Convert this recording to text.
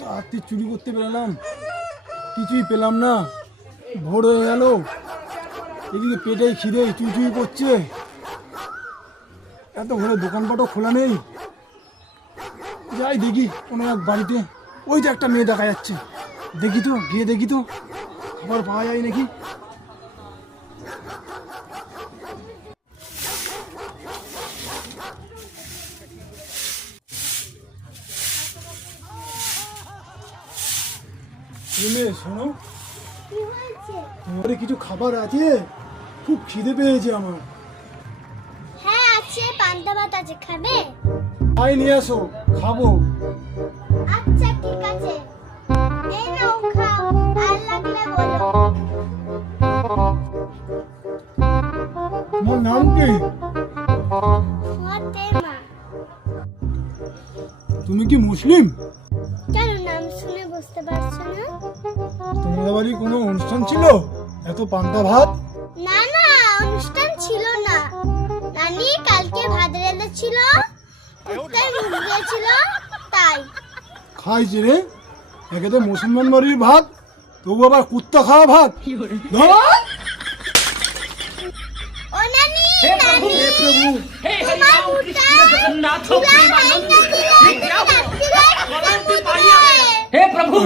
রাতে চুরি করতে বেরোলাম, কিছুই পেলাম না। ভোর হয়ে গেল, এদিকে পেটে খিদে চুই করছে। এত ভোরে দোকানপাটও খোলা নেই। যাই দেখি কোনো এক বাড়িতে, ওই যে একটা মেয়ে দেখা যাচ্ছে, দেখি তো, গিয়ে দেখি তো খাবার পাওয়া যায় নাকি। মেয়ে শোনো, তোমার কিছু খাবার আছে? খুব খিদে পেয়েছে আমার। হ্যাঁ আছে, পান্তা ভাত আছে, খাবে? তাই নিয়ে আসো, খাবো। আচ্ছা ঠিক আছে, এই নাও খাও, আর লাগলে বলো। তোমার নাম কি? ফাতেমা। তুমি কি মুসলিম? কেন, নাম শুনে বুঝতে পারছো না? তোমাদের বাড়ি কোনো অনুষ্ঠান ছিল? এত পান্তা ভাত? না না, অনুষ্ঠান ছিল না। নানি কালকে ভাত রেঁধেছিল, কুত্তায় মুখ দিয়েছিল, তাই। খাইছে রে, একে তো মুসলমান বাড়ির ভাত, তবু আবার কুত্তা খাওয়া ভাত। ধর! ও নানি, हे प्रभु নানি, हे प्रभु हे তোমার हरिनाम কুত্তা कृष्ण जगन्नाथ प्रेमानंद हे प्रभु খিলায়, हे प्रभु